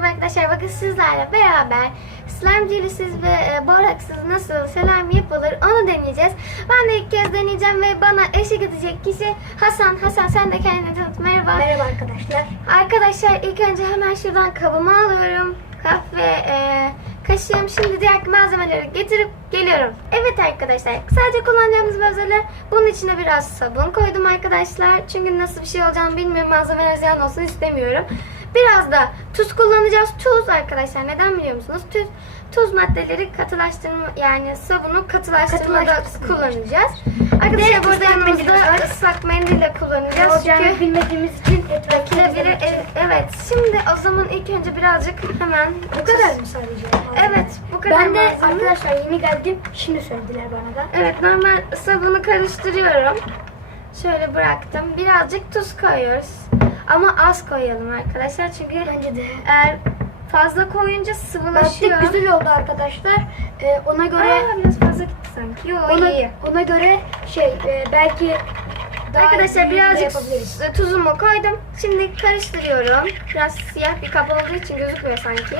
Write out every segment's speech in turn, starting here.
merhaba arkadaşlar. Bakın sizlerle beraber slime jelisiz ve e, boraksız nasıl slime yapılır onu deneyeceğiz. Ben de ilk kez deneyeceğim ve bana eşlik edecek kişi Hasan. Hasan sen de kendini tanıt. Merhaba. Merhaba arkadaşlar. Arkadaşlar ilk önce hemen şuradan kabımı alıyorum. Kap ve e, kaşığım. Şimdi diğer malzemeleri getirip geliyorum. Evet arkadaşlar sadece kullanacağımız malzemeler bunun içine biraz sabun koydum arkadaşlar. Çünkü nasıl bir şey olacağını bilmiyorum. Malzemeler ziyan olsun istemiyorum. Biraz da tuz kullanacağız. Tuz arkadaşlar neden biliyor musunuz? Tuz, tuz maddeleri katılaştırma yani sabunu katılaştırmada kullanacağız. Arkadaşlar burada yanımızda ıslak mendil de Ne kullanacağız. olacağını Çünkü bilmediğimiz için biri, evet. Şimdi o zaman ilk önce birazcık hemen Bu kadar mı sadece? Evet, bu kadar Ben de malzeme. arkadaşlar yeni geldim. Şimdi söylediler bana da. Evet, normal sabunu karıştırıyorum. Şöyle bıraktım. Birazcık tuz koyuyoruz. Ama az koyalım arkadaşlar çünkü Bence de. eğer fazla koyunca sıvılaşıyor. Baktık güzel oldu arkadaşlar. Ee, ona göre Aa, biraz fazla gitti sanki. Yo ona, iyi. ona göre şey e, belki daha Arkadaşlar iyi birazcık yapabiliriz. tuzumu koydum. Şimdi karıştırıyorum. Biraz siyah bir kap olduğu için gözükmüyor sanki.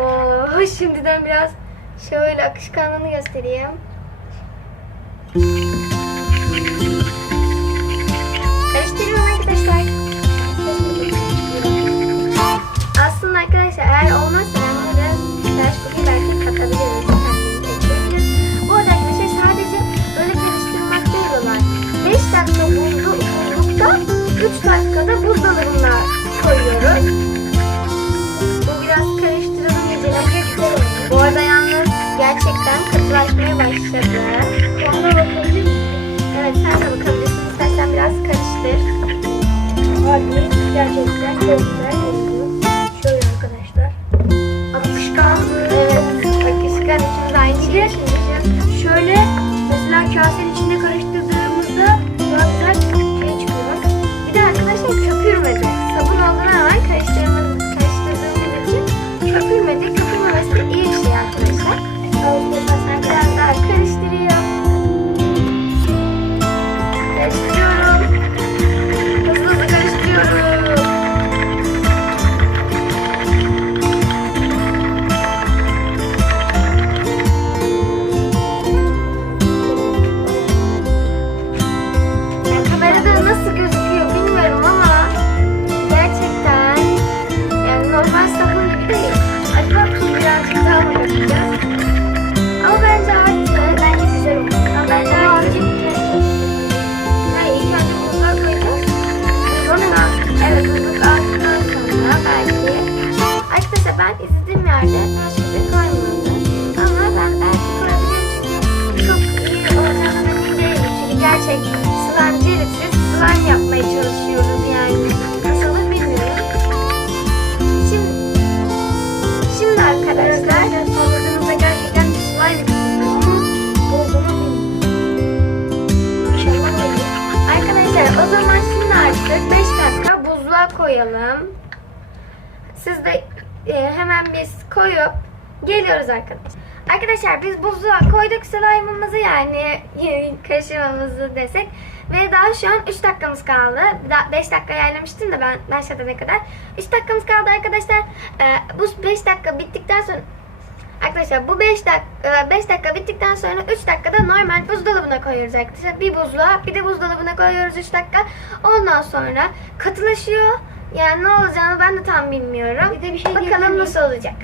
Oo, şimdiden biraz şöyle akışkanlığını göstereyim. Aslında arkadaşlar eğer olmazsa ben bunu biraz cookie belki ekleyebiliriz. Bu arada arkadaşlar sadece böyle karıştırmak değil olay. 5 dakika buzlu, buzlukta 3 dakikada buzdolabına koyuyoruz. Bu biraz karıştıralım iyice. Bu arada yalnız her şeyde koymadı. Ama ben belki koyabilirim çünkü çok iyi emin değilim. Çünkü gerçek slime jelisiz slime yapmaya çalışıyoruz yani. Nasıl olur bilmiyorum. Şimdi, şimdi arkadaşlar saldırdığımızda gerçekten slime. Arkadaşlar o zaman şimdi artık 5 dakika buzluğa koyalım. Siz de e, hemen biz koyup geliyoruz arkadaşlar. Arkadaşlar biz buzluğa koyduk slime'ımızı yani karışımımızı desek. Ve daha şu an 3 dakikamız kaldı. 5 dakika ayarlamıştım da ben başladığına kadar. 3 dakikamız kaldı arkadaşlar. E, bu 5 dakika bittikten sonra Arkadaşlar bu 5 dakika 5 dakika bittikten sonra 3 dakikada normal buzdolabına koyuyoruz arkadaşlar. Bir buzluğa bir de buzdolabına koyuyoruz 3 dakika. Ondan sonra katılaşıyor. Yani ne olacağını ben de tam bilmiyorum. Bir de bir şey Bakalım nasıl olacak.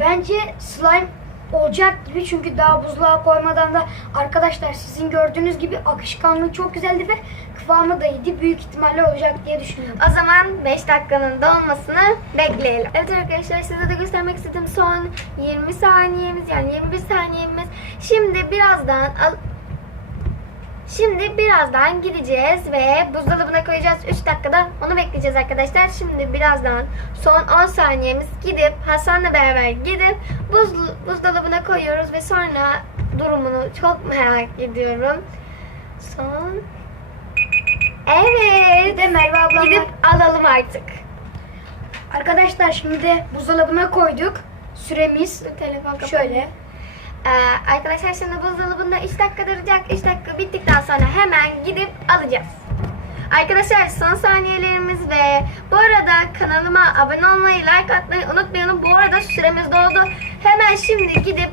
Bence slime olacak gibi çünkü daha buzluğa koymadan da arkadaşlar sizin gördüğünüz gibi akışkanlığı çok güzeldi ve kıvamı da iyiydi. Büyük ihtimalle olacak diye düşünüyorum. O zaman 5 dakikanın dolmasını bekleyelim. Evet arkadaşlar size de göstermek istediğim son 20 saniyemiz yani 21 saniyemiz. Şimdi birazdan Şimdi birazdan gideceğiz ve buzdolabına koyacağız. 3 dakikada onu bekleyeceğiz arkadaşlar. Şimdi birazdan son 10 saniyemiz gidip Hasan'la beraber gidip buz, buzdolabına koyuyoruz ve sonra durumunu çok merak ediyorum. Son Evet. De Merve ablamla Gidip alalım artık. arkadaşlar şimdi buzdolabına koyduk. Süremiz Telefon kapalı. şöyle. Ee, arkadaşlar şimdi buzdolabında 3 dakika duracak. 3 dakika bittikten sonra hemen gidip alacağız. Arkadaşlar son saniyelerimiz ve bu arada kanalıma abone olmayı, like atmayı unutmayalım. Bu arada süremiz doldu. Hemen şimdi gidip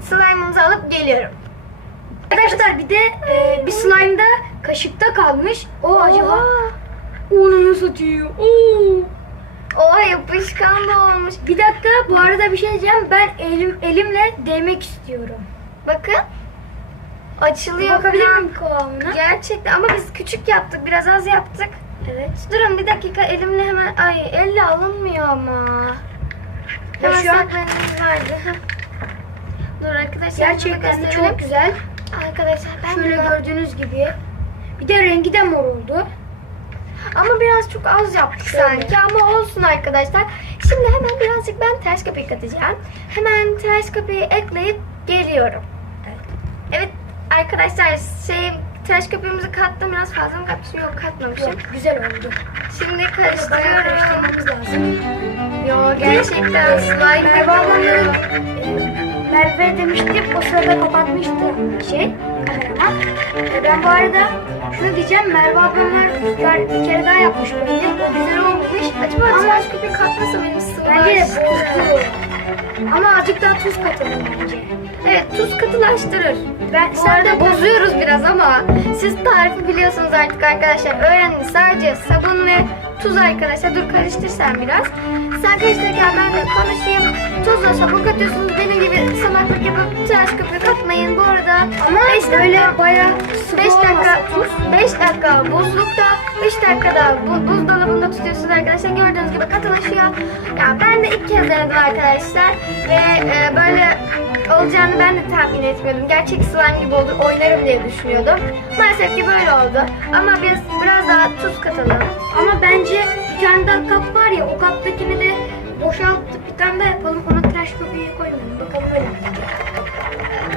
slime'ımızı alıp geliyorum. Arkadaşlar bir de e, bir slime'da kaşıkta kalmış. O acaba onu satıyor? Oo. Oha yapışkan da olmuş. Bir dakika bu arada bir şey diyeceğim. Ben elim elimle değmek istiyorum. Bakın. Açılıyor Bakabilir miyim kıvamına? Gerçekten ama biz küçük yaptık. Biraz az yaptık. Evet. Durun bir dakika elimle hemen ay elle alınmıyor ama. Ya şu an- vardı. Dur arkadaşlar. Gerçekten de çok güzel. Arkadaşlar ben Şöyle bunu- gördüğünüz gibi. Bir de rengi de mor oldu. Ama biraz çok az yaptık sanki ama olsun arkadaşlar. Şimdi hemen birazcık ben ters köpük atacağım. Hemen ters köpüğü ekleyip geliyorum. Evet arkadaşlar şey tıraş köpüğümüzü kattım biraz fazla mı katmışım yok katmamışım. Yok, güzel oldu. Şimdi Bayağı karıştırıyorum. karıştırmamız lazım. Yo gerçekten slime gibi oluyor. Merve demiştim o sırada kapatmıştı şey kameraman. E, ben bu arada şunu diyeceğim Merve ablamlar bir bir kere daha yapmış böyle. O güzel olmamış. Acaba Ama tıraş köpüğü katmasa benim sıvı bence de bozdu. Ama azıcık daha tuz katalım bence. Evet tuz katılaştırır. Ben Bu sen de bozuyoruz biraz ama siz tarifi biliyorsunuz artık arkadaşlar. Öğrendiniz sadece sabun ve tuz arkadaşlar. Dur karıştır sen biraz. Sen karıştırırken ben de konuşayım. Tuzla sabun katıyorsunuz. Benim gibi salaklık yapıp tıraş köpüğü katmayın. Bu arada ama beş böyle dakika- bayağı sıvı 5 dakika olmasa tuz. 5 dakika buzlukta 3 dakikada bu, buzdolabında tutuyorsunuz arkadaşlar. Gördüğünüz gibi katılaşıyor. Ya ben de ilk kez denedim arkadaşlar ve e, böyle olacağını ben de tahmin etmiyordum. Gerçek slime gibi olur oynarım diye düşünüyordum. Maalesef ki böyle oldu. Ama biz biraz daha tuz katalım. Ama bence bir tane daha kap var ya o kaptakini de boşaltıp bir tane daha yapalım. Ona tıraş köpüğü koymayalım. Bakalım öyle.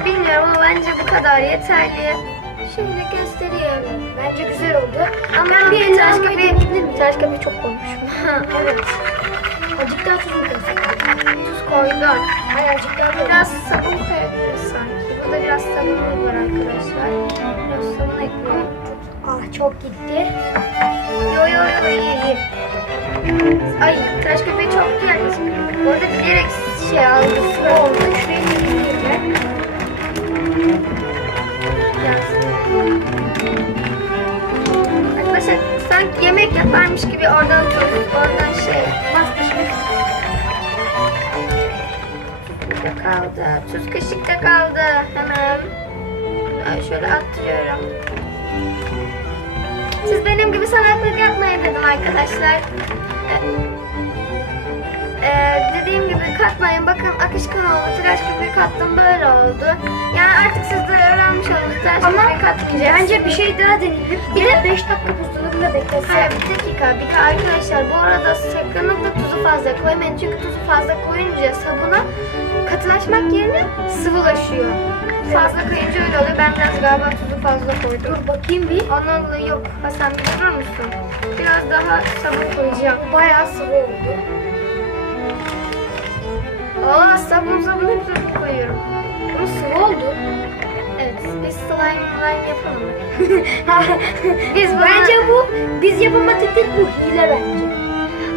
Bilmiyorum ama bence bu kadar yeterli. Şöyle göstereyim. Bence güzel oldu. Ama Ben bir tıraş köpüğü, tıraş köpüğü çok koymuşum. Evet. Azıcık daha tuz mu? Tuz koydum. Hayır azıcık daha. Biraz sabun koyabiliriz sanki. Bu da biraz sabunumuz var arkadaşlar. Biraz sabun ekleyelim. Ah çok gitti. Yo yo yo iyi. Ay tıraş köpeği çok yaklaşık. Bu arada bilerek şey aldım. Sıvı oldu. Temizleyeceğim. Gelsin. Arkadaşlar sanki yemek yaparmış gibi oradan tuz, oradan şey. Masterchef. Burada kaldı. Tuz kaşıkta kaldı. Hemen. Ben şöyle attırıyorum. Siz benim gibi salaklık yapmayın dedim arkadaşlar. Ee, dediğim gibi katmayın. Bakın akışkan oldu. Tıraş köpüğü kattım böyle oldu. Yani artık siz de öğrenmiş oldunuz. Tıraş Ama köpüğü katmayacağız. Bence bir şey daha deneyelim. Bir de 5 dakika buzdolabında beklesek. Hayır bir dakika. Bir de arkadaşlar bu arada sakınlıkla tuzu fazla koymayın. Çünkü tuzu fazla koyunca sabuna katılaşmak yerine sıvılaşıyor. Fazla koyunca öyle oluyor. Ben biraz galiba tuzu fazla koydum. Dur bakayım bir. Ondan dolayı yok. Hasan bir durur musun? Biraz daha sabun koyacağım. Bayağı sıvı oldu. Aa sabun sabun hep sabun koyuyorum. Ama sıvı oldu. Evet biz slime slime yapalım. Biz Bence bu biz yapamadık değil bu hile bence.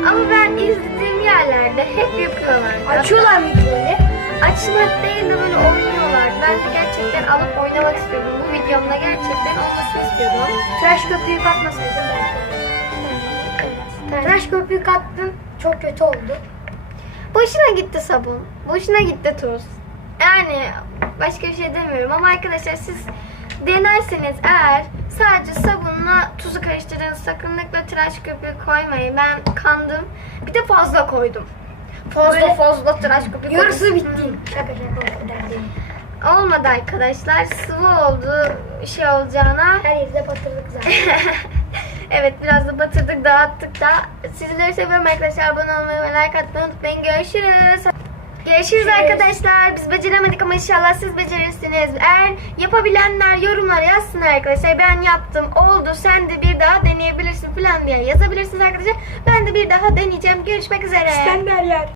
Ama ben izlediğim yerlerde hep yapıyorlar. Açıyorlar mı böyle? Açmak değil de böyle oynuyorlar. Ben de gerçekten alıp oynamak istiyordum. Bu videomda gerçekten olmasını istiyordum. Tıraş köpüğü katmasaydım. Evet. Tıraş köpüğü kattın çok kötü oldu. Boşuna gitti sabun. Boşuna gitti tuz. Yani başka bir şey demiyorum ama arkadaşlar siz denerseniz eğer sadece sabunla tuzu karıştırdığınız sakınlıkla tıraş köpüğü koymayın. Ben kandım. Bir de fazla koydum. Fazla fazla tıraş köpüğü. Yarısı bitti. Şaka şaka. Olmadı arkadaşlar. Sıvı oldu şey olacağına. Her yerde batırdık zaten. evet biraz da batırdık dağıttık da. Sizleri seviyorum arkadaşlar. Abone olmayı ve like atmayı unutmayın. Görüşürüz. Görüşürüz arkadaşlar. Biz beceremedik ama inşallah siz becerirsiniz. Eğer yapabilenler yorumlara yazsınlar arkadaşlar. Ben yaptım oldu sen de bir daha deneyebilirsin falan diye yazabilirsiniz arkadaşlar. Ben de bir daha deneyeceğim. Görüşmek üzere. Sen de her yer.